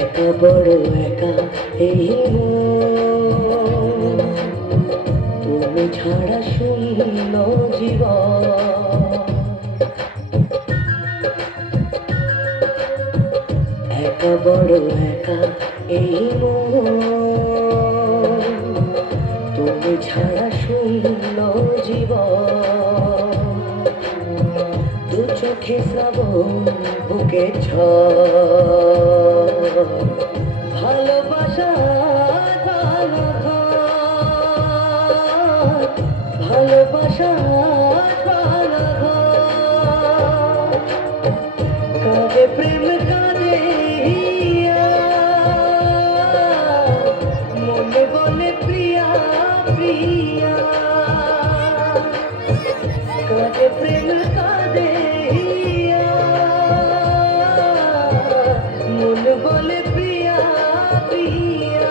একা বড় একা এই মন, তুমি ছাড়া শূন্য জীবন। একা বড় একা এই মন, তুমি ছাড়া শূন্য জীবন। দু চোখে শ্রাবণ বুকে ঝড়, ভালোবাসা ভালোবাসা কাঁদে প্রেম কাঁদে মনে বলে প্রিয়া প্রিয়া, কাঁদে প্রেম কাঁদে মনে বলে প্রিয়া প্রিয়া।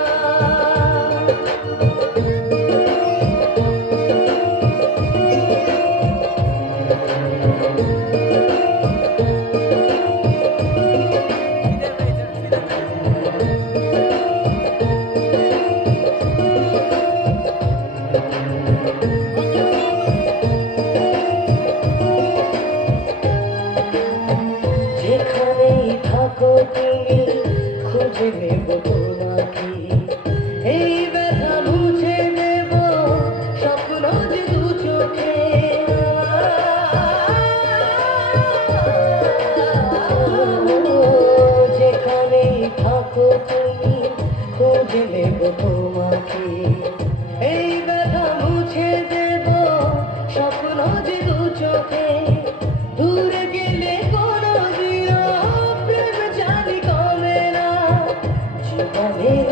যেখানেই থাকো তুমি খুঁজে নেব তোমাকে, এই ব্যথা মুছে নেব স্বপ্ন যে দু চোখে। যেখানেই থাকো তুমি খুঁজে নেব তোমাকে, এই ব্যথা মুছে দেব স্বপ্ন যে দু চোখে। দূরে গেলে কোনো দিনও প্রেম জানি কমে না, জীবনের